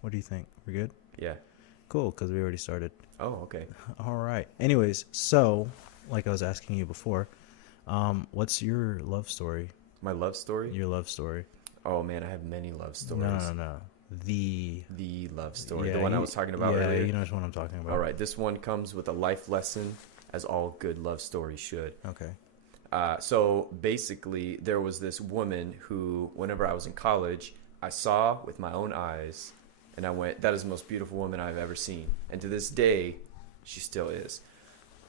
What do you think? We're good? Yeah. Cool, because we already started. Oh, okay. All right. Anyways, so, like I was asking you before, what's your love story? My love story? Your love story. Oh, man, I have many love stories. No. The love story. Yeah, the one I was talking about earlier. Yeah, you know which one I'm talking about. All right. This one comes with a life lesson, as all good love stories should. Okay. So basically, there was this woman who, whenever I was in college, I saw with my own eyes, and I went, that is the most beautiful woman I've ever seen. And to this day, she still is.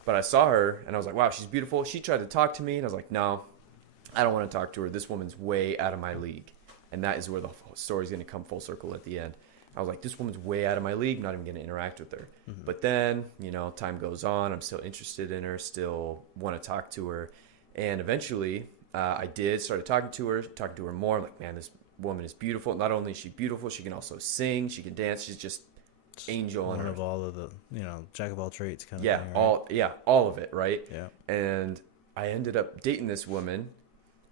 But I saw her, and I was like, wow, she's beautiful. She tried to talk to me, and I was like, no, I don't want to talk to her. This woman's way out of my league. And that is where the story's going to come full circle at the end. I was like, this woman's way out of my league. I'm not even going to interact with her. Mm-hmm. But then, time goes on. I'm still interested in her, still want to talk to her. And eventually, I started talking to her more. I'm like, man, this woman is beautiful. Not only is she beautiful, she can also sing, she can dance. She's just angel. One of all of the, jack of all trades kind of thing. Right? All of it, right? Yeah. And I ended up dating this woman,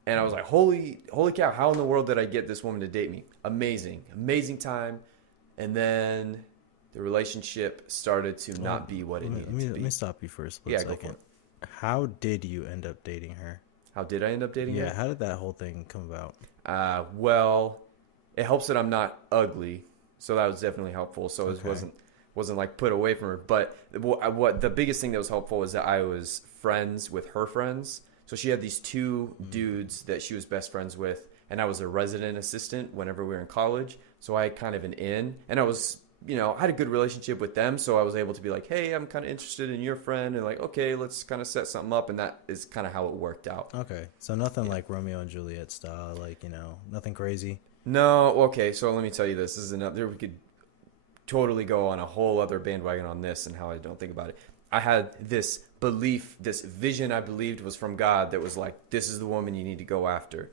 and I was like, holy cow, how in the world did I get this woman to date me? Amazing time. And then the relationship started to not be what it needed to be. Let me stop you for a split second. Go for it. How did you end up dating her? How did I end up dating her? Yeah, how did that whole thing come about? Well, it helps that I'm not ugly, so that was definitely helpful. So it wasn't like put away from her. But what the biggest thing that was helpful is that I was friends with her friends. So she had these two dudes that she was best friends with, and I was a resident assistant whenever we were in college. So I had kind of an in, and I was, I had a good relationship with them. So I was able to be like, hey, I'm kind of interested in your friend, and like, okay, let's kind of set something up. And that is kind of how it worked out. Okay. So nothing like Romeo and Juliet style, like, nothing crazy. No. Okay. So let me tell you this. This is another, we could totally go on a whole other bandwagon on this and how I don't think about it. I had this belief, this vision I believed was from God that was like, this is the woman you need to go after.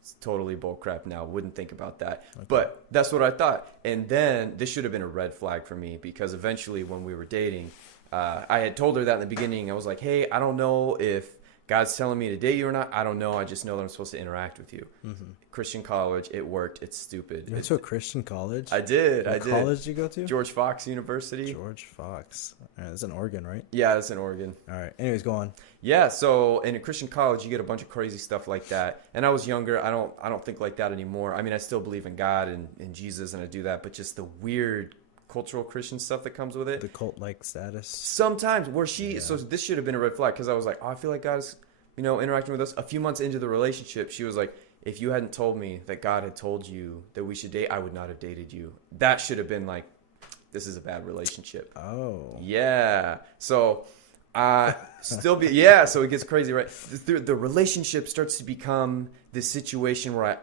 It's totally bullcrap now. Wouldn't think about that. Okay. But that's what I thought. And then this should have been a red flag for me, because eventually when we were dating, I had told her that in the beginning. I was like, hey, I don't know if God's telling me to date you or not. I don't know. I just know that I'm supposed to interact with you. Mm-hmm. Christian college, it worked. It's stupid. You went to a Christian college? I did. What college did you go to? George Fox University. George Fox. All right, that's in Oregon, right? Yeah, that's in Oregon. All right. Anyways, go on. Yeah. So in a Christian college, you get a bunch of crazy stuff like that. And I was younger. I don't think like that anymore. I mean, I still believe in God and in Jesus, and I do that. But just the weird cultural Christian stuff that comes with it. The cult-like status. Sometimes where so this should have been a red flag, because I was like, oh, I feel like God is, interacting with us. A few months into the relationship, she was like, if you hadn't told me that God had told you that we should date, I would not have dated you. That should have been like, this is a bad relationship. Oh. Yeah. So so it gets crazy, right? The relationship starts to become this situation where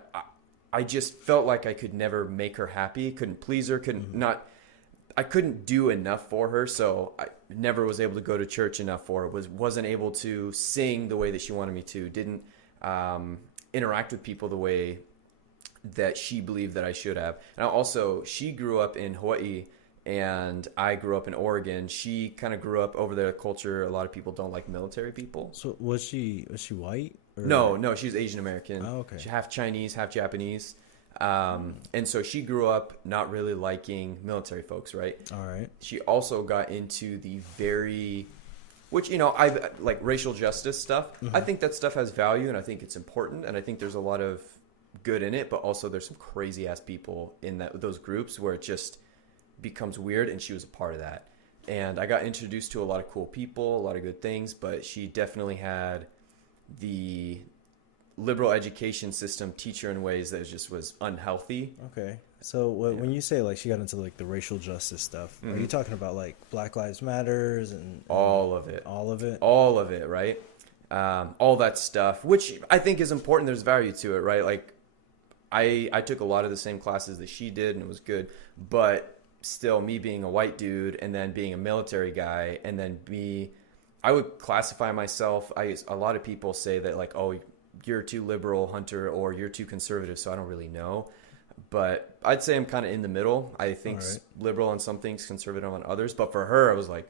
I just felt like I could never make her happy, couldn't please her, I couldn't do enough for her, so I never was able to go to church enough for her, wasn't able to sing the way that she wanted me to, didn't interact with people the way that she believed that I should have. And also, she grew up in Hawaii, and I grew up in Oregon. She kind of grew up over their culture. A lot of people don't like military people. So was she white? Or... No, she's Asian American. Oh, okay. She's half Chinese, half Japanese. And so she grew up not really liking military folks, right? All right. She also got into the I like racial justice stuff. Mm-hmm. I think that stuff has value, and I think it's important, and I think there's a lot of good in it, but also there's some crazy ass people in those groups where it just becomes weird, and she was a part of that. And I got introduced to a lot of cool people, a lot of good things, but she definitely had the liberal education system teach her in ways that just was unhealthy. Okay. So when you say like she got into like the racial justice stuff, are you talking about like Black Lives Matters and all of it, right? All that stuff, which I think is important. There's value to it, right? Like I took a lot of the same classes that she did, and it was good, but still, me being a white dude and then being a military guy, and then I would classify myself. A lot of people say that like, oh, you're too liberal, Hunter, or you're too conservative, so I don't really know. But I'd say I'm kind of in the middle. I think liberal on some things, conservative on others. But for her, I was like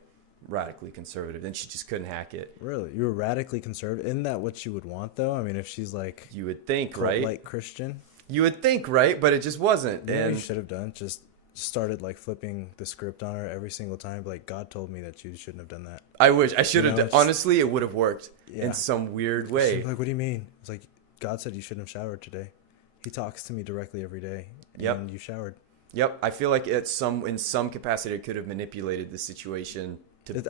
radically conservative, and she just couldn't hack it. Really? You were radically conservative? Isn't that what you would want, though? I mean, if she's like... You would think, right? Like Christian? You would think, right? But it just wasn't. You know what you should have done? Just started like flipping the script on her every single time. Like, God told me that you shouldn't have done that. I wish I should You have. know, just- Honestly, it would have worked Yeah. in some weird She'd way. be like, what do you mean? It's like, God said you shouldn't have showered today. He talks to me directly every day. Yep. And you showered. Yep, I feel like in some capacity, it could have manipulated the situation.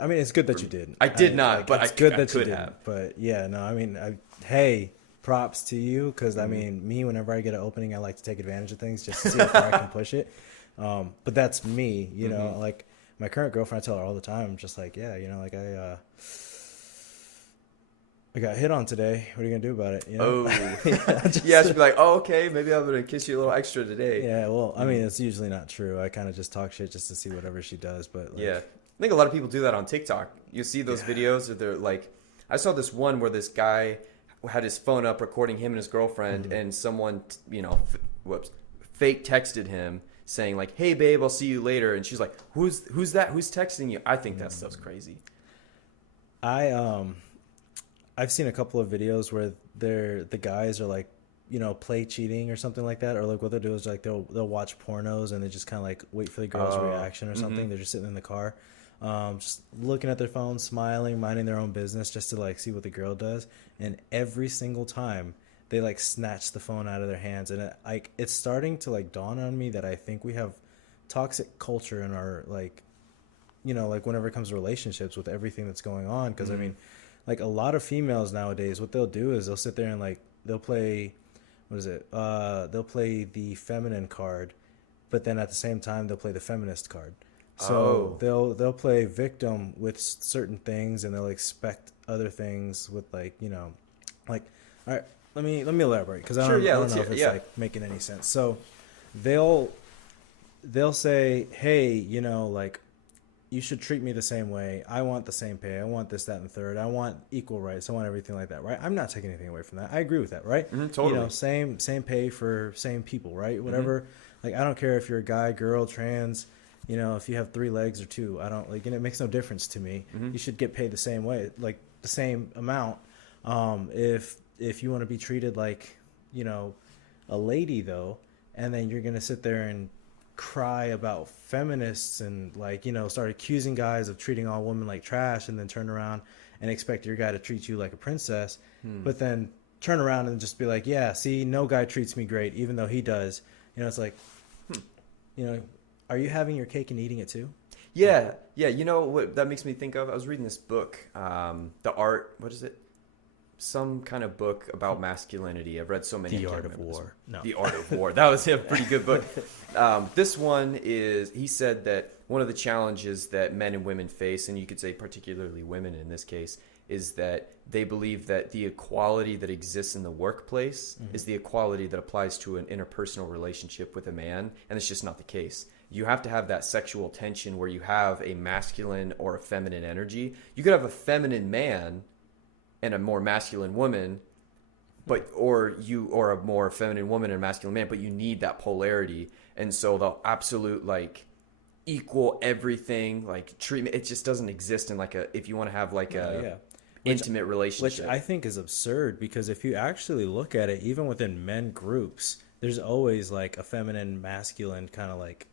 I mean, it's good that you did. I did not, but it's I good I that you could did. have. But yeah, no, I mean, hey, props to you, because Mm-hmm. I mean, me, whenever I get an opening, I like to take advantage of things just to see how far I can push it. But that's me, you know. Mm-hmm. Like my current girlfriend, I tell her all the time, I'm just like, yeah, you know, like I got hit on today. What are you gonna do about it? You know? Oh, yeah, she'd be like, "Oh, okay, maybe I'm gonna kiss you a little extra today." yeah. Well, I mean, it's usually not true. I kind of just talk shit just to see whatever she does. But like, Yeah, I think a lot of people do that on TikTok. You see those videos, or they're like, I saw this one where this guy had his phone up recording him and his girlfriend, and someone, fake texted him saying like, "Hey, babe, I'll see you later," and she's like, "Who's that? Who's texting you?" I think that stuff's crazy. I've seen a couple of videos where the guys are like, you know, play cheating or something like that, or like what they'll do is like they'll watch pornos and they just kind of like wait for the girl's reaction or something. They're just sitting in the car, just looking at their phone, smiling, minding their own business, just to like see what the girl does. And every single time they like snatch the phone out of their hands, and it's starting to like dawn on me that I think we have toxic culture in our like, you know, like whenever it comes to relationships with everything that's going on. Because I mean, like a lot of females nowadays, what they'll do is they'll sit there and like they'll play, what is it? They'll play the feminine card, but then at the same time they'll play the feminist card. So they'll play victim with certain things, and they'll expect other things with like, you know, like, all right, let me elaborate, because I don't know if it's like making any sense. So they'll say, hey, you know, like, you should treat me the same way. I want the same pay. I want this, that, and the third. I want equal rights. I want everything like that, right? I'm not taking anything away from that. I agree with that, right? Totally. You know, same pay for same people, right? Whatever. Like, I don't care if you're a guy, girl, trans, you know, if you have 3 legs or 2. I don't, like, and it makes no difference to me. You should get paid the same way, like the same amount. If you want to be treated like, you know, a lady, though, and then you're going to sit there and cry about feminists and, like, you know, start accusing guys of treating all women like trash, and then turn around and expect your guy to treat you like a princess, but then turn around and just be like, yeah, see, no guy treats me great, even though he does. You know, it's like, you know, are you having your cake and eating it too? Yeah. You know what that makes me think of? I was reading this book, The Art. What is it? Some kind of book about masculinity. I've read so many. The I can't Art of remember this War. one. No. The Art of War. That was a pretty good book. This one is, he said that one of the challenges that men and women face, and you could say particularly women in this case, is that they believe that the equality that exists in the workplace is the equality that applies to an interpersonal relationship with a man, and it's just not the case. You have to have that sexual tension where you have a masculine or a feminine energy. You could have a feminine man and a more masculine woman, or a more feminine woman and a masculine man, but you need that polarity. And so the absolute, like, equal everything, like, treatment, it just doesn't exist in like if you want to have like a intimate relationship, which I think is absurd, because if you actually look at it, even within men groups, there's always like a feminine, masculine kind of like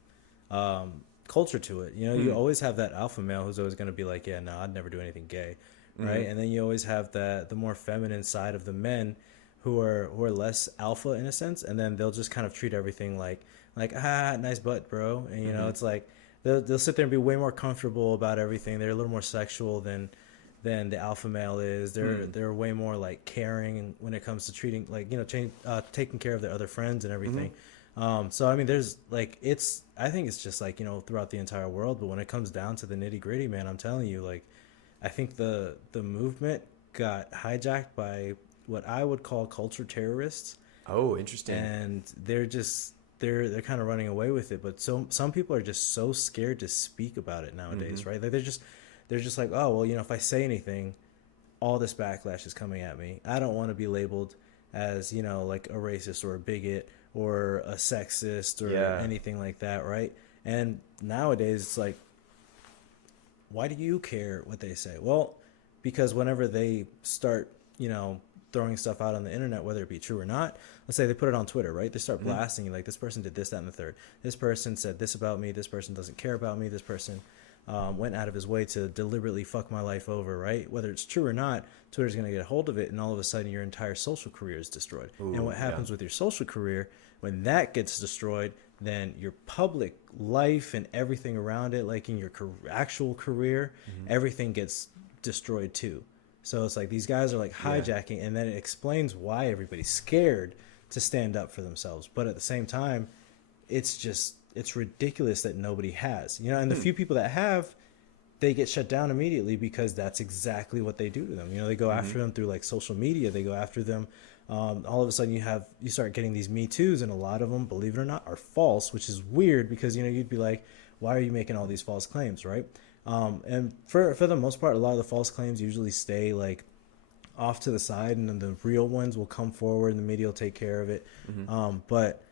culture to it. You know, you always have that alpha male who's always going to be like, yeah, no, I'd never do anything gay, right? And then you always have the more feminine side of the men who are less alpha in a sense, and then they'll just kind of treat everything like nice butt, bro. And you know, it's like they'll sit there and be way more comfortable about everything. They're a little more sexual than the alpha male is. They're way more like caring when it comes to treating, like, you know, taking care of their other friends and everything. So I mean, there's like, I think it's just like, you know, throughout the entire world. But when it comes down to the nitty gritty, man, I'm telling you, like, I think the movement got hijacked by what I would call culture terrorists. Oh, interesting. And they're kind of running away with it. But some people are just so scared to speak about it nowadays, right? Like they're just like, oh, well, you know, if I say anything, all this backlash is coming at me. I don't want to be labeled as, you know, like a racist or a bigot or a sexist or anything like that, right? And nowadays it's like, why do you care what they say? Well, because whenever they start, you know, throwing stuff out on the internet, whether it be true or not. Let's say they put it on Twitter, right? They start blasting you like, this person did this, that, and the third. This person said this about me. This person doesn't care about me. This person went out of his way to deliberately fuck my life over, right? Whether it's true or not, Twitter's going to get a hold of it, and all of a sudden your entire social career is destroyed. Ooh, and what happens with your social career, when that gets destroyed, then your public life and everything around it, like in your actual career, everything gets destroyed too. So it's like these guys are like hijacking, and then it explains why everybody's scared to stand up for themselves. But at the same time, it's ridiculous that nobody has, you know, and the few people that have, they get shut down immediately because that's exactly what they do to them. You know, they go after them through like social media. They go after them. All of a sudden you start getting these Me Too's, and a lot of them, believe it or not, are false, which is weird because, you know, you'd be like, why are you making all these false claims, right? And for the most part, a lot of the false claims usually stay like off to the side, and then the real ones will come forward and the media will take care of it. But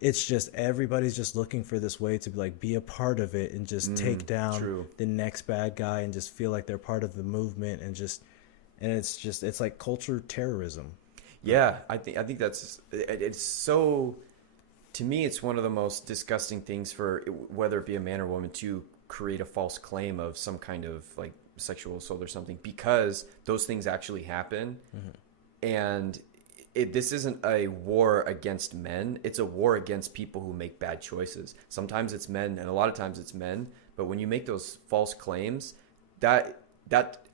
it's just, everybody's just looking for this way to like be a part of it and just take down the next bad guy and just feel like they're part of the movement, and it's like culture terrorism. Yeah, I think it's so, to me, it's one of the most disgusting things for whether it be a man or woman to create a false claim of some kind of like sexual assault or something, because those things actually happen. And this isn't a war against men. It's a war against people who make bad choices. Sometimes it's men, and a lot of times it's men. But when you make those false claims, that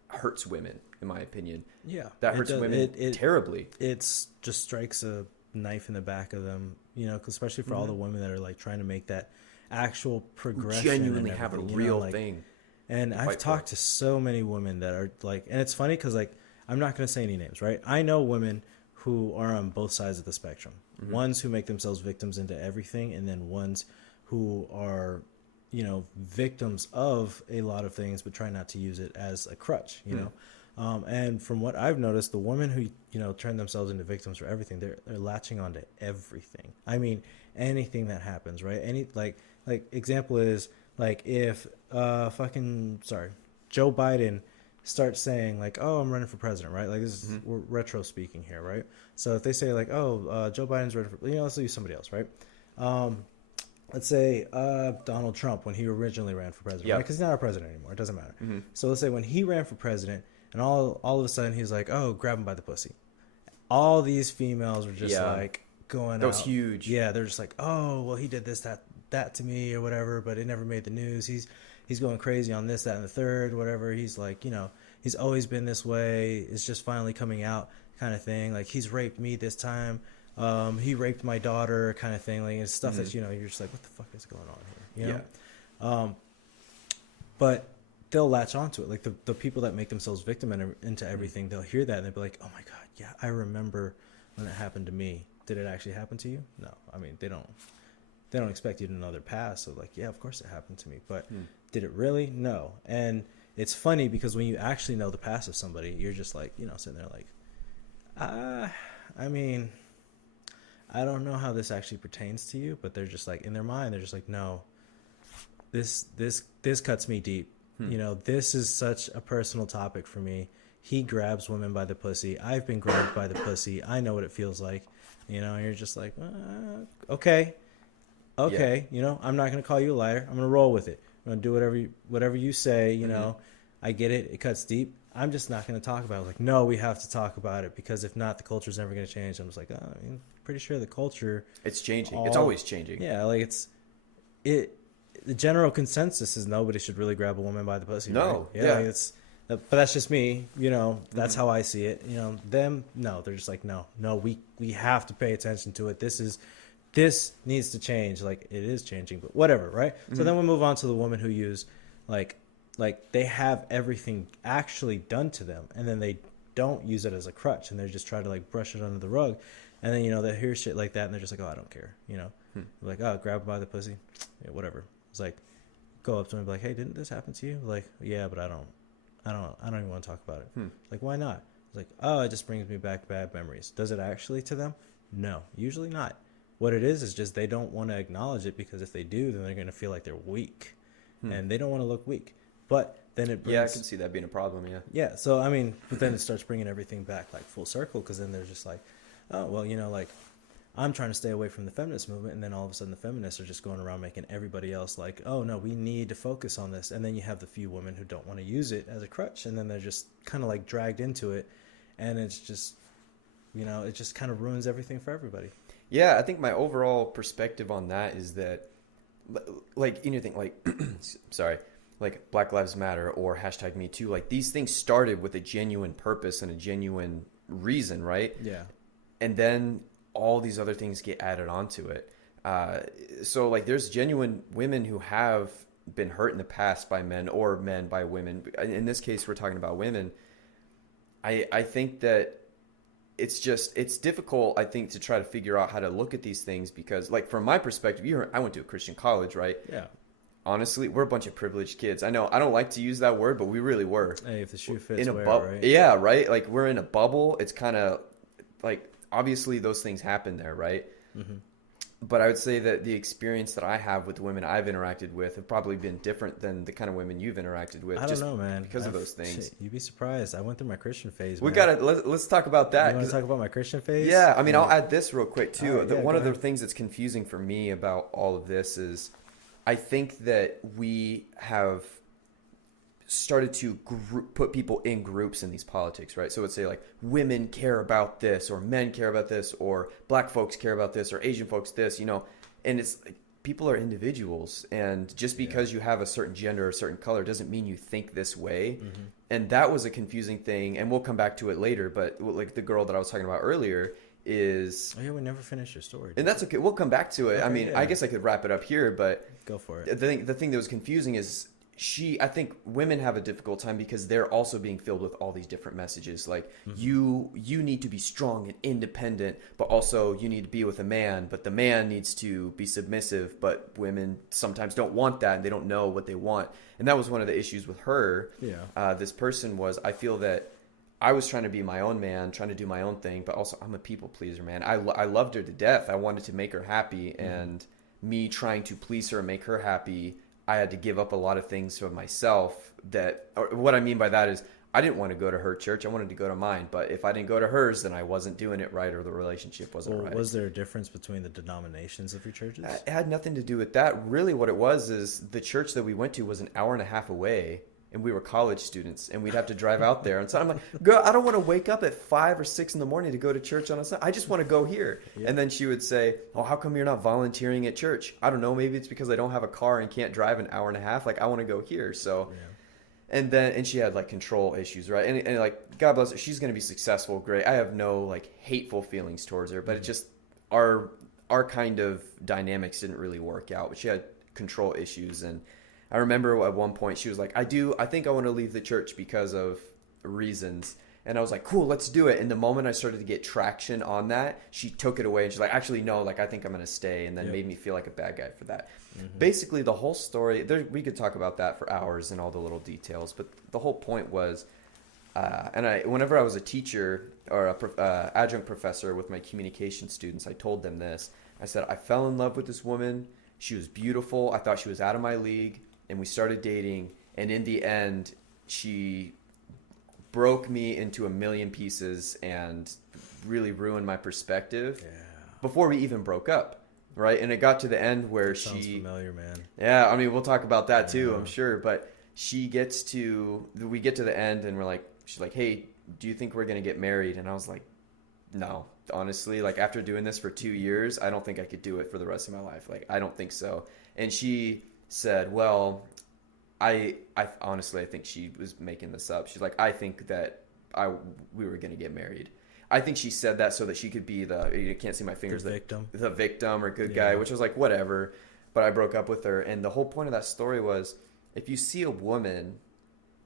hurts women, in my opinion. Yeah, that hurts women terribly. It's just strikes a knife in the back of them, you know, especially for all the women that are like trying to make that actual progression, genuinely have a real thing. And I've talked to so many women that are like, and it's funny because like, I'm not going to say any names, right? I know women who are on both sides of the spectrum. Ones who make themselves victims into everything, and then ones who are, you know, victims of a lot of things but try not to use it as a crutch, you know. And from what I've noticed, the women who, you know, turn themselves into victims for everything, they're latching onto everything. I mean, anything that happens, right? Any like example is like if Joe Biden starts saying like, oh, I'm running for president, right? Like this is, we're retro speaking here, right? So if they say like, oh, Joe Biden's running for, you know, let's use somebody else, right? Let's say Donald Trump, when he originally ran for president, right? Because he's not our president anymore. It doesn't matter. So let's say when he ran for president, and all of a sudden he's like, oh, grab him by the pussy. All these females were just like going out. That was huge. Yeah, they're just like, oh, well, he did this, that to me or whatever, but it never made the news. He's going crazy on this, that, and the third, whatever. He's like, you know, he's always been this way. It's just finally coming out kind of thing. Like, he's raped me this time. He raped my daughter kind of thing. Like, it's stuff that, you know, you're just like, what the fuck is going on here? You know? But they'll latch onto it. Like, the people that make themselves victim into everything, they'll hear that and they'll be like, oh my God, yeah, I remember when it happened to me. Did it actually happen to you? No. I mean, they don't expect you to know their past. So like, yeah, of course it happened to me, but did it really? No. And it's funny because when you actually know the past of somebody, you're just like, you know, sitting there like, I mean, I don't know how this actually pertains to you, but they're just like, in their mind, they're just like, no, this cuts me deep. You know, this is such a personal topic for me. He grabs women by the pussy. I've been grabbed by the pussy. I know what it feels like. You know, and you're just like, okay, you know, I'm not going to call you a liar. I'm going to roll with it. I'm going to do whatever you say, you know. I get it. It cuts deep. I'm just not going to talk about it. Like, no, we have to talk about it because if not, the culture's never going to change. I'm just like, I'm pretty sure the culture. It's changing. It's always changing. Yeah, like the general consensus is nobody should really grab a woman by the pussy. No. Right? Yeah. Like but that's just me, you know, that's how I see it. You know, they're just like, no, we have to pay attention to it. This needs to change. Like, it is changing, but whatever, right? So then we move on to the woman who use like they have everything actually done to them, and then they don't use it as a crutch, and they just try to like brush it under the rug, and then, you know, they hear shit like that, and they're just like, oh, I don't care, you know, like, oh, grab her by the pussy, yeah, whatever. It's like, go up to them and be like, hey, didn't this happen to you? Like, yeah, but I don't even want to talk about it. Like, why not? It's like, oh, it just brings me back bad memories. Does it actually to them? No, usually not. What it is just they don't want to acknowledge it, because if they do, then they're going to feel like they're weak, and they don't want to look weak. But then it brings, Yeah, I can see that being a problem. Yeah. yeah. So I mean, but then it starts bringing everything back like full circle, because then they're just like, oh well, like I'm trying to stay away from the feminist movement, and then all of a sudden the feminists are just going around making everybody else like, oh no, we need to focus on this. And then you have the few women who don't want to use it as a crutch, and then they're just kind of like dragged into it, and it's just, it just kind of ruins everything for everybody. Yeah, I think my overall perspective on that is that, like, anything like, sorry, like Black Lives Matter or #MeToo, like these things started with a genuine purpose and a genuine reason, right? Yeah. And then all these other things get added onto it. So like there's genuine women who have been hurt in the past by men, or men by women. In this case, we're talking about women. I think that it's difficult, I think, to try to figure out how to look at these things, because like from my perspective, I went to a Christian college, right? Yeah. Honestly, we're a bunch of privileged kids. I know I don't like to use that word, but we really were. Hey, if the shoe fits, in a wear it, bubble, right? yeah, right. Like we're in a bubble. It's kind of like obviously those things happen there, right? Mm-hmm. But I would say that the experience that I have with the women I've interacted with have probably been different than the kind of women you've interacted with. I don't know, man. Because of those things. Shit, you'd be surprised. I went through my Christian phase. We man. let's talk about that. You want to talk about my Christian phase? Yeah, I mean, I'll add this real quick too. Right, yeah, One of the ahead. things that's confusing for me about all of this is, I think that we have started to put people in groups in these politics, right? So let's say like women care about this, or men care about this, or black folks care about this, or Asian folks this, and it's like people are individuals, and just because you have a certain gender or a certain color doesn't mean you think this way. Mm-hmm. And that was a confusing thing, and we'll come back to it later, but like the girl that I was talking about earlier is... Oh yeah, we never finished your story. And that's okay. We'll come back to it. Okay, I mean, yeah. I guess I could wrap it up here, but... Go for it. The thing that was confusing is I think women have a difficult time because they're also being filled with all these different messages. Like you need to be strong and independent, but also you need to be with a man, but the man needs to be submissive, but women sometimes don't want that and they don't know what they want. And that was one of the issues with her. Yeah. This person was, I feel that I was trying to be my own man, trying to do my own thing, but also I'm a people pleaser, man. I loved her to death. I wanted to make her happy, and me trying to please her and make her happy, I had to give up a lot of things for myself. What I mean by that is I didn't want to go to her church. I wanted to go to mine. But if I didn't go to hers, then I wasn't doing it right, or the relationship wasn't right. Was there a difference between the denominations of your churches? It had nothing to do with that. Really what it was is the church that we went to was an hour and a half away, and we were college students, and we'd have to drive out there. And so I'm like, girl, I don't want to wake up at 5 or 6 in the morning to go to church on a Sunday. I just want to go here. Yeah. And then she would say, oh, how come you're not volunteering at church? I don't know. Maybe it's because I don't have a car and can't drive an hour and a half. Like, I want to go here. So, and she had like control issues, right? And like, God bless her, she's going to be successful. Great. I have no like hateful feelings towards her, but it just, our kind of dynamics didn't really work out. But she had control issues, and I remember at one point she was like, I think I want to leave the church because of reasons. And I was like, cool, let's do it. And the moment I started to get traction on that, she took it away. And she's like, actually, no, like, I think I'm going to stay. And then made me feel like a bad guy for that. Mm-hmm. Basically, the whole story, we could talk about that for hours and all the little details. But the whole point was, whenever I was a teacher or a adjunct professor with my communication students, I told them this. I said, I fell in love with this woman. She was beautiful. I thought she was out of my league. And we started dating, and in the end, she broke me into a million pieces and really ruined my perspective before we even broke up, right? And it got to the end where that sounds familiar, man. Yeah, I mean, we'll talk about that too, I'm sure. But we get to the end, and she's like, hey, do you think we're going to get married? And I was like, no, honestly, like after doing this for 2 years, I don't think I could do it for the rest of my life. Like, I don't think so. And she said, well, I honestly, I think she was making this up. She's like, I think that we were going to get married. I think she said that so that she could be you can't see my fingers, the victim or good guy, which was like, whatever. But I broke up with her. And the whole point of that story was, if you see a woman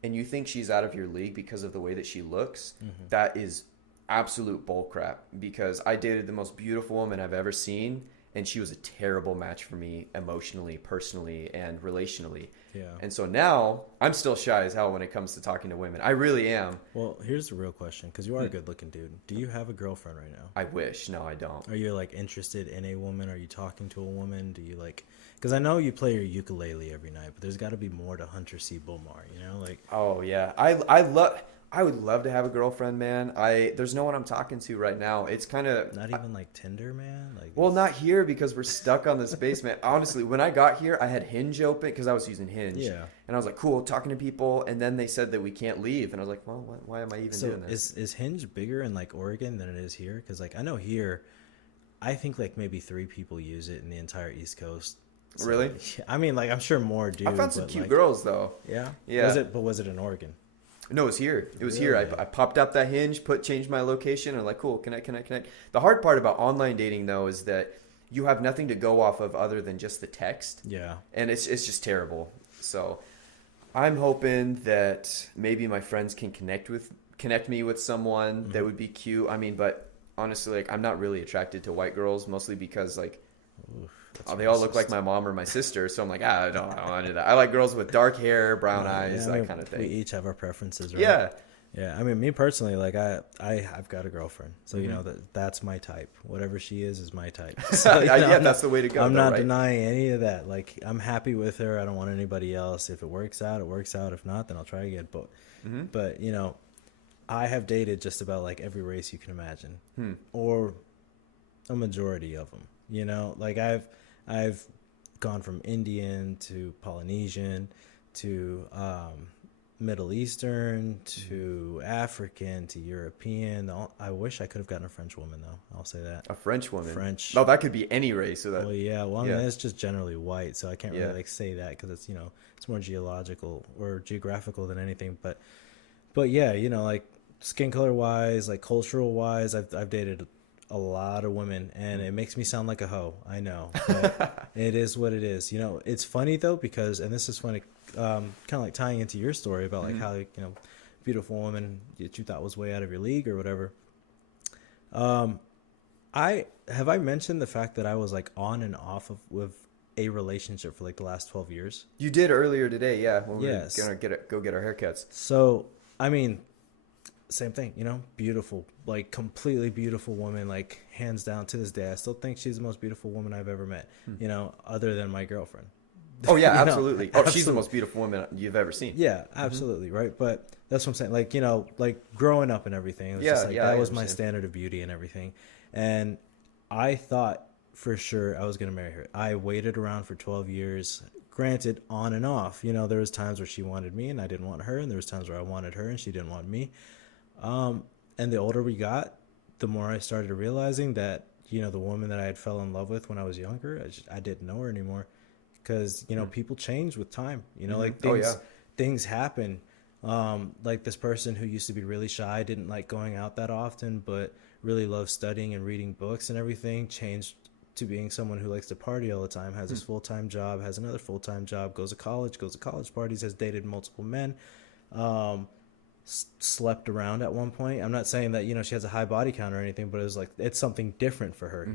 and you think she's out of your league because of the way that she looks, that is absolute bullcrap, because I dated the most beautiful woman I've ever seen. and she was a terrible match for me emotionally, personally, and relationally. Yeah. And so now I'm still shy as hell when it comes to talking to women. I really am. Well, here's the real question, because you are a good-looking dude. Do you have a girlfriend right now? I wish. No, I don't. Are you like interested in a woman? Are you talking to a woman? Do you like? Because I know you play your ukulele every night, but there's got to be more to Hunter C. Bomar. You know, like. Oh yeah, I would love to have a girlfriend, man. There's no one I'm talking to right now. It's kind of Not even like Tinder, man. Like. well, not here because we're stuck on this basement. Honestly, when I got here, I had Hinge open because I was using Hinge. Yeah. And I was like, cool, talking to people, and then they said that we can't leave, and I was like, well, why am I even doing this? Is Hinge bigger in like Oregon than it is here? Because like I know here, I think like maybe 3 people use it in the entire East Coast. So, Really? I mean, like I'm sure more do. I found some cute like, girls though. Yeah. Yeah. Was it in Oregon? No, it was here. It was Really? here. I popped up that Hinge, changed my location, and I'm like, cool, connect. The hard part about online dating though is that you have nothing to go off of other than just the text. Yeah. And it's just terrible. So I'm hoping that maybe my friends can connect me with someone that would be cute. I mean, but honestly, like I'm not really attracted to white girls, mostly because like they all look like my mom or my sister. So I'm like, I don't want to do that. I like girls with dark hair, brown eyes, I mean, that kind of thing. We each have our preferences, right? Yeah. Yeah, I mean, me personally, like I've got a girlfriend, so you know that's my type. Whatever she is my type. So, Yeah, that's the way to go. I'm though, not right? denying any of that. Like I'm happy with her. I don't want anybody else. If it works out, it works out. If not, then I'll try again. But you know, I have dated just about like every race you can imagine, or a majority of them. You know, like I've gone from Indian to Polynesian to Middle Eastern to African to European. I wish I could have gotten a French woman though. I'll say that. A French woman. French. Oh, that could be any race. So that. Well, yeah. Well, I yeah. mean, it's just generally white, so I can't really Yeah. like say that because it's it's more geological or geographical than anything. But yeah, like skin color wise, like cultural wise, I've dated a lot of women, and it makes me sound like a hoe. I know, but it is what it is. It's funny though because, and this is funny, kind of like tying into your story about like how beautiful woman that you thought was way out of your league or whatever. I mentioned the fact that I was like on and off with a relationship for like the last 12 years. You did earlier today, yeah. When Yes. we were gonna go get our haircuts. So I mean, same thing, beautiful, like completely beautiful woman, like hands down to this day. I still think she's the most beautiful woman I've ever met, other than my girlfriend. Oh yeah, absolutely. Oh, she's absolutely. the most beautiful woman you've ever seen. Yeah, absolutely. Right. But that's what I'm saying. Like, like growing up and everything, it was Yeah, just like, yeah, that I was my understand. standard of beauty and everything. And I thought for sure I was going to marry her. I waited around for 12 years, granted on and off, there was times where she wanted me and I didn't want her. And there was times where I wanted her and she didn't want me. And the older we got, the more I started realizing that, the woman that I had fell in love with when I was younger, I didn't know her anymore. Because, people change with time, like things happen. Like this person who used to be really shy, didn't like going out that often, but really loved studying and reading books and everything, changed to being someone who likes to party all the time, has his full-time job, has another full-time job, goes to college parties, has dated multiple men, slept around at one point. I'm not saying that, she has a high body count or anything, but it was like, it's something different for her,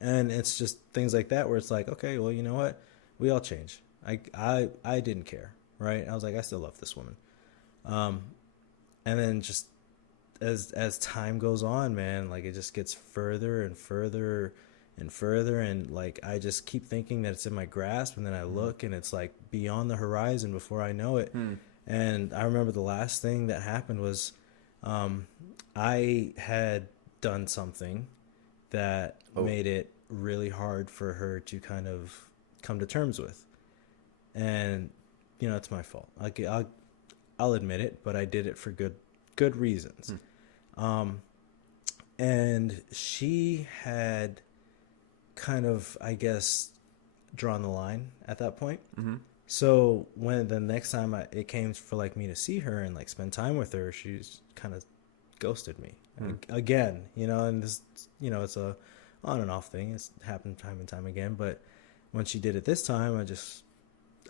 And it's just things like that where it's like, okay, well, you know what? We all change. I didn't care, right? I was like, I still love this woman. And then just as time goes on, man, like it just gets further and further and further. And like, I just keep thinking that it's in my grasp. And then I look and it's like beyond the horizon before I know it. And I remember the last thing that happened was I had done something that made it really hard for her to kind of come to terms with. And, it's my fault. I'll admit it, but I did it for good reasons. And she had kind of, I guess, drawn the line at that point. So when the next time it came for like me to see her and like spend time with her, she's kind of ghosted me again, and this, it's a on and off thing. It's happened time and time again. But when she did it this time,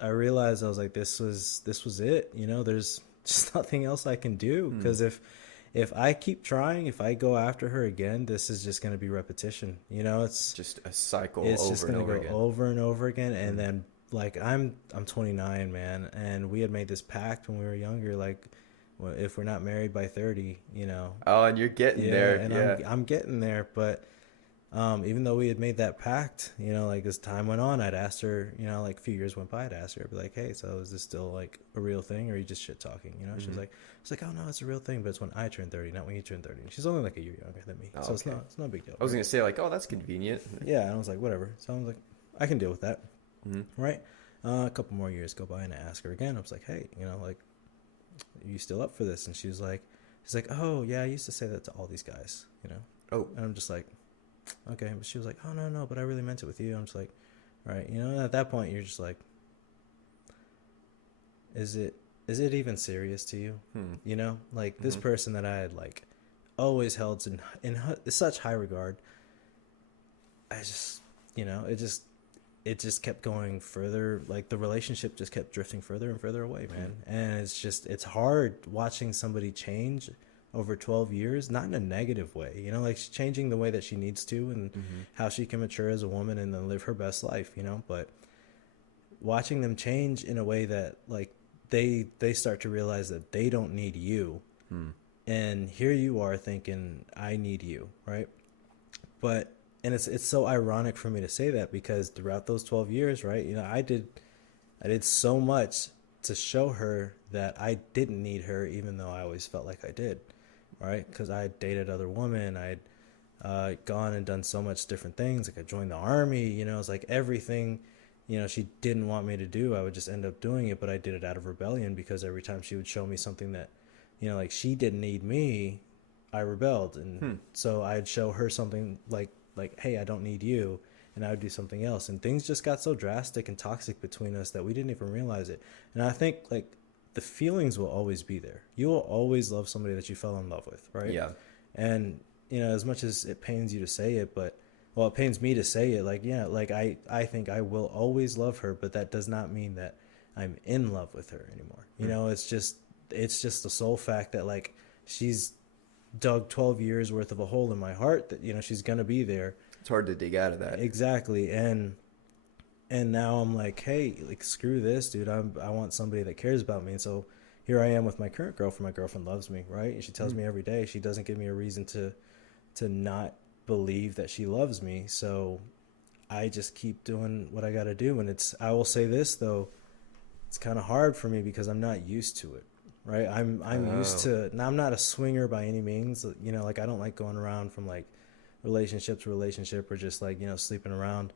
I realized I was like, this was it. There's just nothing else I can do. Because if if I keep trying, if I go after her again, this is just going to be repetition. You know, it's just a cycle it's over just and going to over go again. over and over again. And then like I'm 29, man, and we had made this pact when we were younger, like if we're not married by 30, you know. Oh, and you're getting Yeah, there. and Yeah. I'm getting there, but even though we had made that pact, you know, like as time went on, I'd asked her, you know, like a few years went by, I'd asked her, I'd be like, hey, so is this still like a real thing, or are you just shit talking? You know, she was like, it's like, oh no, it's a real thing, but it's when I turn 30, not when you turn 30. And she's only like a year younger than me, Oh, so okay. it's not a big deal. I was right? gonna say like, oh, that's convenient. Yeah, and I was like, whatever. So I was like, I can deal with that, Mm-hmm. right? A couple more years go by, and I ask her again. I was like, hey, you know, like, are you still up for this? And she's like, oh yeah, I used to say that to all these guys, you know. Oh. And I'm just like, okay. But she was like, oh no, but I really meant it with you. I'm just like, all right, you know. And at that point, you're just like, is it even serious to you? You know, like this person that I had like always held in such high regard. I just, you know, it just kept going further. Like the relationship just kept drifting further and further away, man. And it's hard watching somebody change over 12 years, not in a negative way, you know, like she's changing the way that she needs to, and how she can mature as a woman and then live her best life, you know. But watching them change in a way that like they start to realize that they don't need you, and here you are thinking I need you, right? But and it's so ironic for me to say that, because throughout those 12 years, right, you know, I did so much to show her that I didn't need her, even though I always felt like I did, right? Because I had dated other women, I'd gone and done so much different things. Like I joined the army, you know, it's like everything, you know, she didn't want me to do, I would just end up doing it. But I did it out of rebellion, because every time she would show me something that, you know, like she didn't need me, I rebelled. And so I'd show her something like, hey, I don't need you, and I would do something else. And things just got so drastic and toxic between us that we didn't even realize it. And I think like the feelings will always be there. You will always love somebody that you fell in love with, right? Yeah. And, you know, as much as it pains you to say it, but, well, it pains me to say it, like, yeah, like I think I will always love her, but that does not mean that I'm in love with her anymore. You know, it's just the sole fact that like she's dug 12 years worth of a hole in my heart, that, you know, she's going to be there. It's hard to dig out of that. Exactly. And now I'm like, hey, like, screw this, dude. I want somebody that cares about me. And so here I am with my current girlfriend. My girlfriend loves me, right? And she tells me every day. She doesn't give me a reason to not believe that she loves me. So I just keep doing what I got to do. And I will say this though, it's kind of hard for me because I'm not used to it. Right. I'm used to, now I'm not a swinger by any means, you know, like I don't like going around from like relationship to relationship, or just like, you know, sleeping around.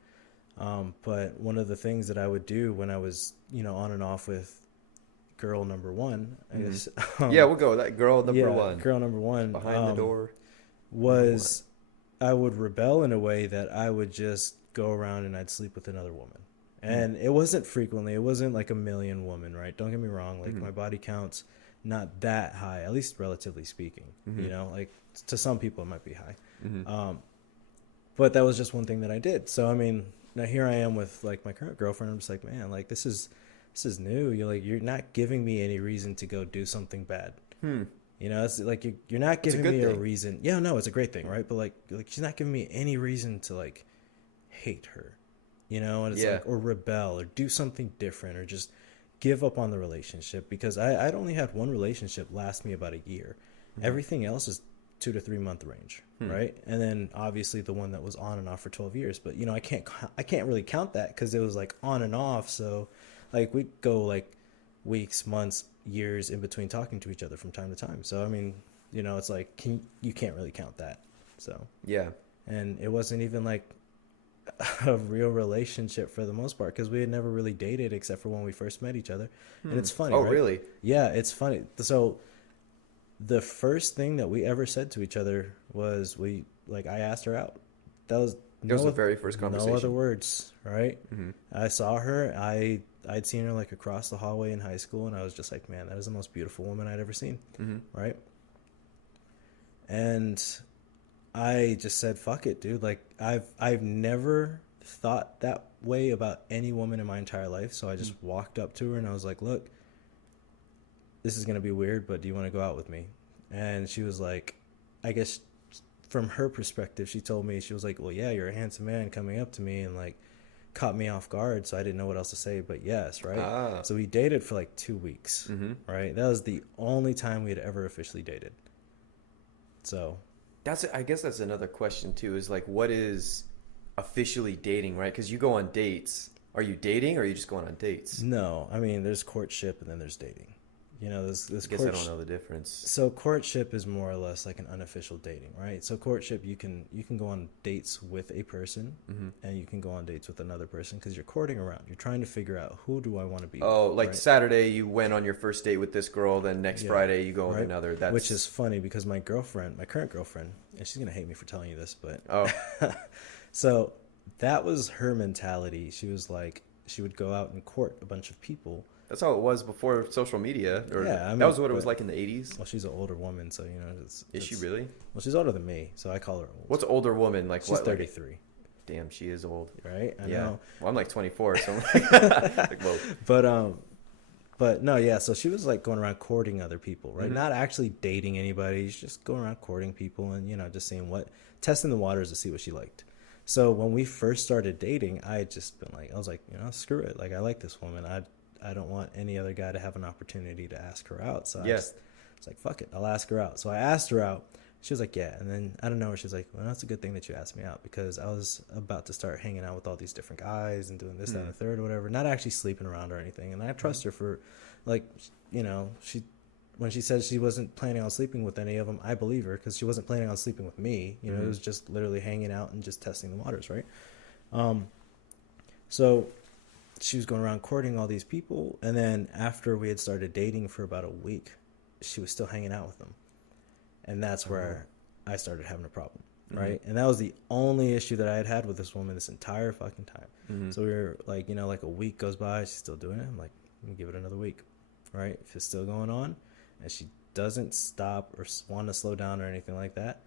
But one of the things that I would do when I was, you know, on and off with girl number one, I guess, yeah, we'll go with that. Girl number one behind the door was I would rebel in a way that I would just go around and I'd sleep with another woman. And it wasn't frequently, it wasn't like a million women, right? Don't get me wrong. Like my body count's not that high, at least relatively speaking, you know, like to some people it might be high. But that was just one thing that I did. So, I mean, now here I am with like my current girlfriend. I'm just like, man, like this is new. You're not giving me any reason to go do something bad. You know, it's like you're not giving me a reason. Yeah, no, it's a great thing, right? But like she's not giving me any reason to like hate her, you know, and it's like, or rebel or do something different or just give up on the relationship, because I'd only had one relationship last me about a year. Everything else is 2 to 3 month range, right? And then obviously the one that was on and off for 12 years, but you know, I can't really count that because it was like on and off. So like we'd go like weeks, months, years in between talking to each other from time to time. So I mean, you know, it's like you can't really count that. So yeah, and it wasn't even like a real relationship for the most part, because we had never really dated except for when we first met each other. And it's funny, oh right? really? Yeah, it's funny. So the first thing that we ever said to each other was I asked her out. That was the very first conversation. No other words, right? I saw her. I'd seen her like across the hallway in high school, and I was just like, man, that is the most beautiful woman I'd ever seen, right? And I just said, fuck it, dude. Like I've never thought that way about any woman in my entire life. So I just walked up to her and I was like, look, this is going to be weird, but do you want to go out with me? And she was like, I guess from her perspective, she told me, she was like, well, yeah, you're a handsome man coming up to me and like caught me off guard. So I didn't know what else to say, but yes, right? So we dated for like 2 weeks, right? That was the only time we had ever officially dated. So I guess that's another question too, is like, what is officially dating, right? Because you go on dates. Are you dating or are you just going on dates? no, I mean, there's courtship and then there's dating. You know, there's I guess I don't know the difference. So courtship is more or less like an unofficial dating, right? So courtship, you can go on dates with a person, and you can go on dates with another person because you're courting around. You're trying to figure out, who do I want to be Oh, with, like right? Saturday you went on your first date with this girl, then next Friday you go with right? another. Which is funny because my current girlfriend, and she's gonna hate me for telling you this, but so that was her mentality. She was like, she would go out and court a bunch of people. That's how it was before social media. Or Yeah, I mean, that was what it was like in the 80s. Well, she's an older woman, so you know. Is she really? Well, she's older than me, so I call her old. What's older woman like? She's what? 33. Like, damn, she is old. Right? I know. Well, I'm like 24, so I'm like, whoa. But no, yeah. So she was like going around courting other people, right? Not actually dating anybody. She's just going around courting people and, you know, just seeing testing the waters to see what she liked. So when we first started dating, I had just been like, I was like, you know, screw it. Like, I like this woman. I don't want any other guy to have an opportunity to ask her out. So I was like, fuck it, I'll ask her out. So I asked her out. She was like, yeah. And then I don't know, she was like, well, that's a good thing that you asked me out because I was about to start hanging out with all these different guys and doing this, that, and the third or whatever. Not actually sleeping around or anything. And I trust her for, like, you know, when she said she wasn't planning on sleeping with any of them, I believe her because she wasn't planning on sleeping with me. You know, it was just literally hanging out and just testing the waters, right? So she was going around courting all these people, and then after we had started dating for about a week, she was still hanging out with them, and that's where I started having a problem, right? And that was the only issue that I had with this woman this entire fucking time. So we were like, you know, like a week goes by, she's still doing it. I'm like, let me give it another week, right? If it's still going on, and she doesn't stop or want to slow down or anything like that,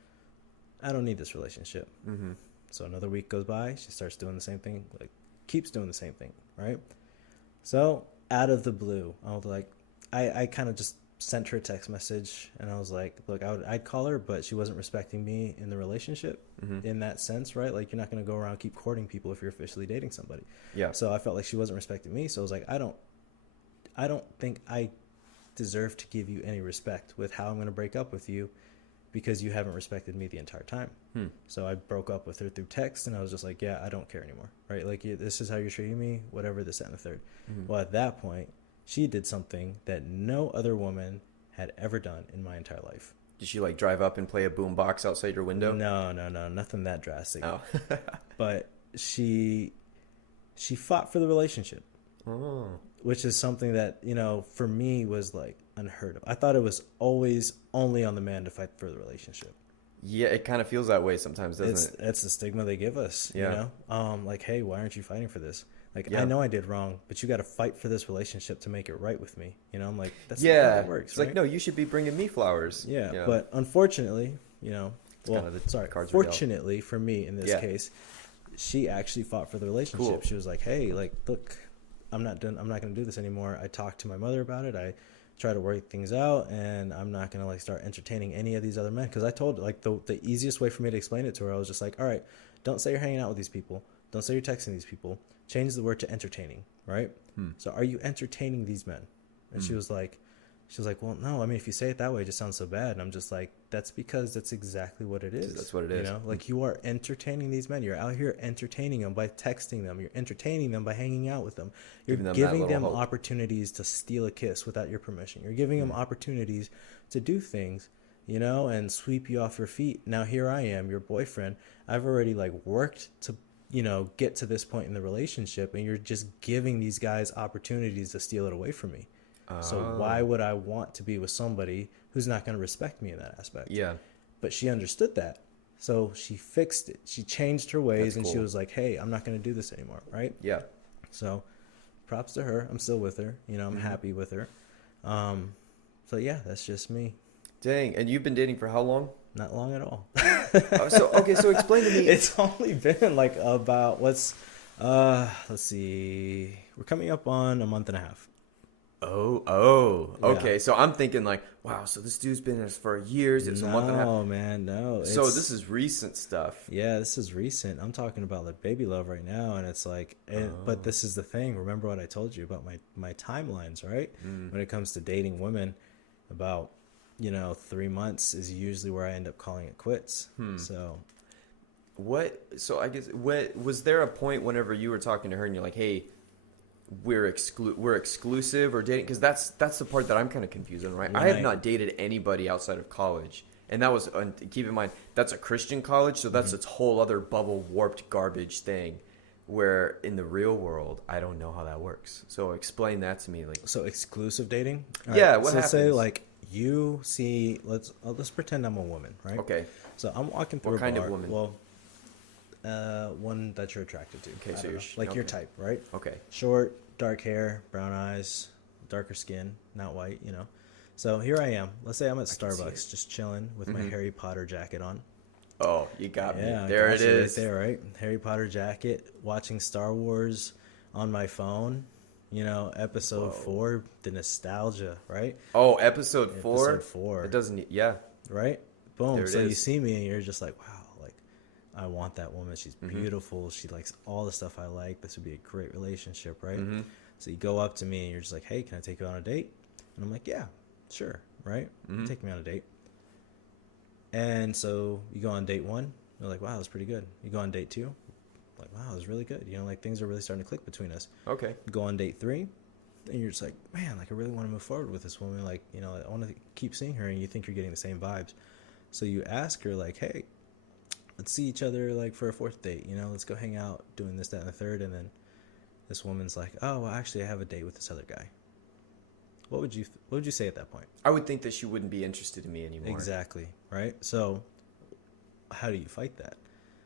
I don't need this relationship. So another week goes by, she starts doing the same thing, like keeps doing the same thing, right? So out of the blue, I was like, I kind of just sent her a text message, and I was like, look, I'd call her, but she wasn't respecting me in the relationship in that sense, right? Like, you're not going to go around keep courting people if you're officially dating somebody. Yeah. So I felt like she wasn't respecting me, so I was like, I don't think I deserve to give you any respect with how I'm going to break up with you because you haven't respected me the entire time. So I broke up with her through text, and I was just like, yeah, I don't care anymore, right? Like, this is how you're treating me, whatever, this, that, and the third. Well, at that point, she did something that no other woman had ever done in my entire life. Did she like drive up and play a boombox outside your window? No, nothing that drastic. Oh. But she fought for the relationship. Oh. Which is something that, you know, for me was like unheard of. I thought it was always only on the man to fight for the relationship. Yeah, it kind of feels that way sometimes, doesn't it? It's the stigma they give us, you know? Like, hey, why aren't you fighting for this? Like, I know I did wrong, but you got to fight for this relationship to make it right with me. You know, I'm like, that's not how it works, it's right? Like, no, you should be bringing me flowers. Yeah, you know? But unfortunately, you know, fortunately for me in this case, she actually fought for the relationship. Cool. She was like, hey, like, look, I'm not going to do this anymore. I talked to my mother about it. I try to work things out, and I'm not going to like start entertaining any of these other men. Because I told her, like, the easiest way for me to explain it to her, I was just like, all right, don't say you're hanging out with these people. Don't say you're texting these people. Change the word to entertaining, right? So are you entertaining these men? And she was like, well, no, I mean, if you say it that way, it just sounds so bad. And I'm just like, that's because that's exactly what it is. That's what it is. You know, like, you are entertaining these men. You're out here entertaining them by texting them. You're entertaining them by hanging out with them. You're giving them opportunities to steal a kiss without your permission. You're giving them opportunities to do things, you know, and sweep you off your feet. Now here I am, your boyfriend. I've already like worked to, you know, get to this point in the relationship, and you're just giving these guys opportunities to steal it away from me. So why would I want to be with somebody who's not going to respect me in that aspect? Yeah. But she understood that. So she fixed it. She changed her ways. That's and cool. She was like, hey, I'm not going to do this anymore. Right. Yeah. So props to her. I'm still with her. You know, I'm happy with her. So yeah, that's just me. Dang. And you've been dating for how long? Not long at all. So explain to me. It's only been like about let's see. We're coming up on a month and a half. Okay. So I'm thinking like, wow, so this dude's been in this for years. It was a month and a half. No, man, no. So this is recent stuff. Yeah, this is recent. I'm talking about like baby love right now, and it's like, but this is the thing. Remember what I told you about my timelines, right? When it comes to dating women, about 3 months is usually where I end up calling it quits. So So I guess what was there a point whenever you were talking to her and you're like, hey, we're exclusive or dating? Because that's the part that I'm kind of confused on, right? I have not dated anybody outside of college. And that was, keep in mind, that's a Christian college, so that's its whole other bubble, warped garbage thing. Where in the real world, I don't know how that works. So explain that to me. So exclusive dating? What happens? Let's say like you see, let's pretend I'm a woman, right? Okay. So I'm walking through What kind a bar. of woman? Well, one that you're attracted to. Okay, so you're your type, right? Okay. Short, dark hair, brown eyes, darker skin, not white, So here I am. Let's say I'm at Starbucks, just chilling with my Harry Potter jacket on. Oh, you got me. Yeah, There it is. Right there, right? Harry Potter jacket, watching Star Wars on my phone. Episode 4, the nostalgia, right? Oh, episode 4? Episode 4. It doesn't, yeah. Right? Boom. There it So you is. see me and you're just like, wow, like, I want that woman. She's beautiful. She likes all the stuff I like. This would be a great relationship, right? So you go up to me and you're just like, hey, can I take you on a date? And I'm like, yeah, sure, right? Take me on a date. And so you go on date 1. You're like, wow, that was pretty good. You go on date 2. Like, wow, it was really good. Like things are really starting to click between us. Okay. You go on date 3. And you're just like, man, like I really want to move forward with this woman. Like, I want to keep seeing her, and you think you're getting the same vibes. So you ask her like, hey, let's see each other like for a 4th date. Let's go hang out doing this, that, and the 3rd. And then this woman's like, oh, well, actually, I have a date with this other guy. What would you say at that point? I would think that she wouldn't be interested in me anymore. Exactly, right? So how do you fight that?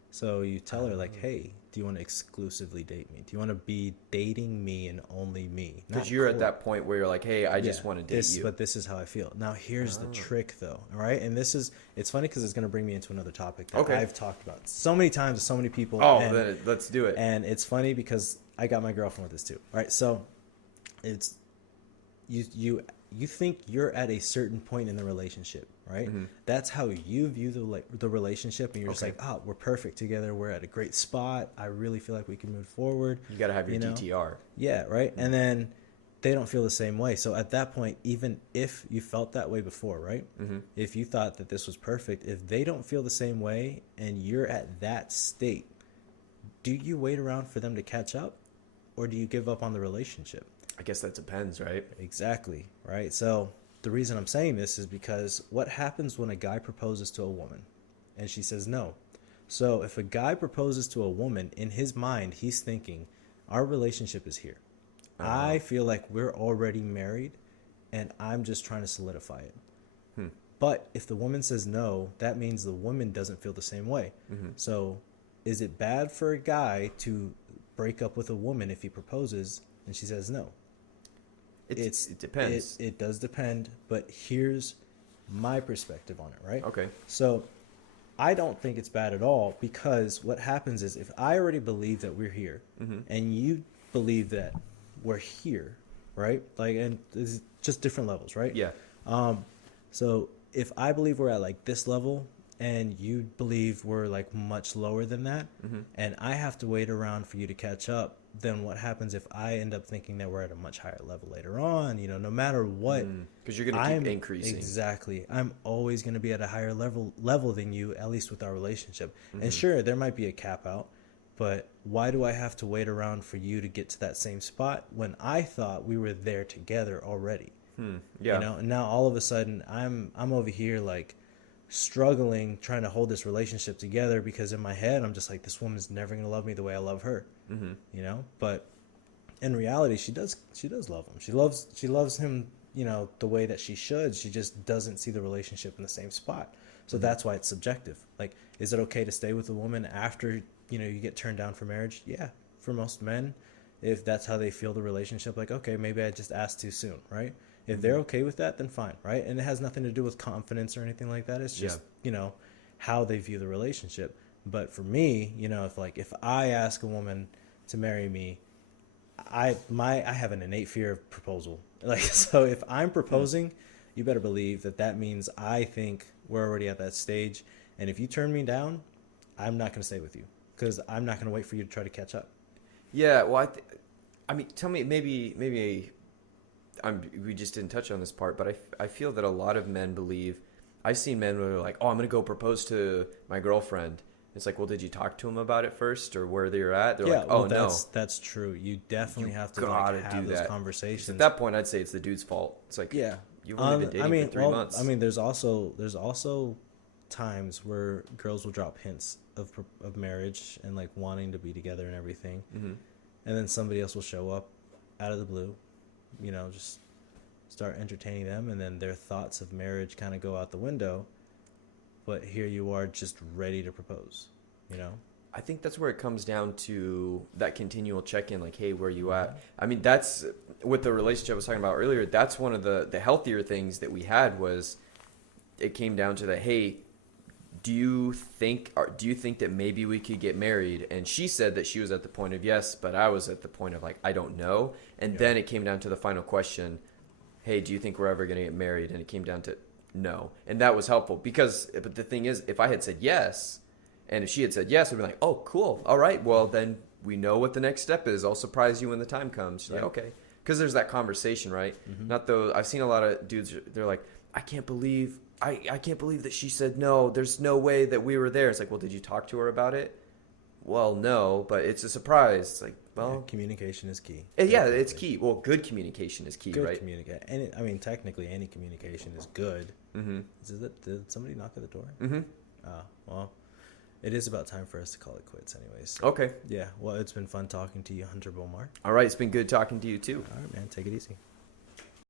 So you tell her like, hey, do you want to exclusively date me? Do you want to be dating me and only me? Because you're at that point where you're like, hey, I just want to date you. But this is how I feel. Now here's the trick though, all right? And it's funny because it's going to bring me into another topic that I've talked about so many times with so many people. Then let's do it. And it's funny because I got my girlfriend with this too. All right, so it's you think you're at a certain point in the relationship, right? That's how you view the relationship, and you're just like, oh, we're perfect together. We're at a great spot. I really feel like we can move forward. You got to have your DTR. Yeah, right? And then they don't feel the same way. So at that point, even if you felt that way before, right? If you thought that this was perfect, if they don't feel the same way and you're at that state, do you wait around for them to catch up, or do you give up on the relationship? I guess that depends, right? Exactly, right? So the reason I'm saying this is because what happens when a guy proposes to a woman and she says no? So if a guy proposes to a woman, in his mind, he's thinking, our relationship is here. I feel like we're already married and I'm just trying to solidify it. But if the woman says no, that means the woman doesn't feel the same way. So is it bad for a guy to break up with a woman if he proposes and she says no? It depends. It does depend, but here's my perspective on it, right? Okay. So I don't think it's bad at all, because what happens is if I already believe that we're here and you believe that we're here, right? Like, and it's just different levels, right? Yeah. So if I believe we're at like this level and you believe we're like much lower than that, and I have to wait around for you to catch up, then what happens if I end up thinking that we're at a much higher level later on? No matter what, because you're going to keep increasing. Exactly. I'm always going to be at a higher level than you, at least with our relationship. And sure, there might be a cap out, but why do I have to wait around for you to get to that same spot when I thought we were there together already? Yeah. And now all of a sudden I'm over here like struggling trying to hold this relationship together, because in my head I'm just like, this woman's never going to love me the way I love her. But in reality she does love him. She loves him, the way that she should. She just doesn't see the relationship in the same spot. So that's why it's subjective. Like, is it okay to stay with a woman after you get turned down for marriage? Yeah, for most men, if that's how they feel the relationship, like, okay, maybe I just asked too soon, right? If they're okay with that, then fine, right? And it has nothing to do with confidence or anything like that. It's just how they view the relationship. But for me, if I ask a woman to marry me, I have an innate fear of proposal. Like, so if I'm proposing, you better believe that means I think we're already at that stage. And if you turn me down, I'm not going to stay with you because I'm not going to wait for you to try to catch up. Yeah, well, I mean, tell me, maybe we just didn't touch on this part, but I feel that a lot of men believe. I've seen men who are like, "Oh, I'm gonna go propose to my girlfriend." It's like, well, did you talk to him about it first, or where they're at? They're Yeah, like, "Oh, well, no." that's true. You definitely have to Gotta have do those that. conversations. At that point, I'd say it's the dude's fault. It's like, Yeah, you've only been dating for 3 months. I mean, there's also times where girls will drop hints of marriage and like wanting to be together and everything, and then somebody else will show up out of the blue, just start entertaining them, and then their thoughts of marriage kind of go out the window. But here you are, just ready to propose. I think that's where it comes down to that continual check-in, like, hey, where you at? I mean, that's with the relationship I was talking about earlier. That's one of the healthier things that we had was it came down to the, hey, do you think that maybe we could get married? And she said that she was at the point of yes, but I was at the point of like, I don't know. And then it came down to the final question, hey, do you think we're ever going to get married? And it came down to no. And that was helpful but the thing is, if I had said yes, and if she had said yes, we'd be like, oh, cool. All right. Well, then we know what the next step is. I'll surprise you when the time comes. She's like, okay. Because there's that conversation, right? Not though. I've seen a lot of dudes, they're like, I can't believe that she said no. There's no way that we were there. It's like, well, did you talk to her about it? Well, no, but it's a surprise. It's like, well, communication is key. Yeah, it's key. Well, good communication is key, right? And I mean, technically, any communication is good. Did somebody knock at the door? Well, it is about time for us to call it quits, anyways. Okay. Yeah. Well, it's been fun talking to you, Hunter Bomar. All right, it's been good talking to you too. All right, man. Take it easy.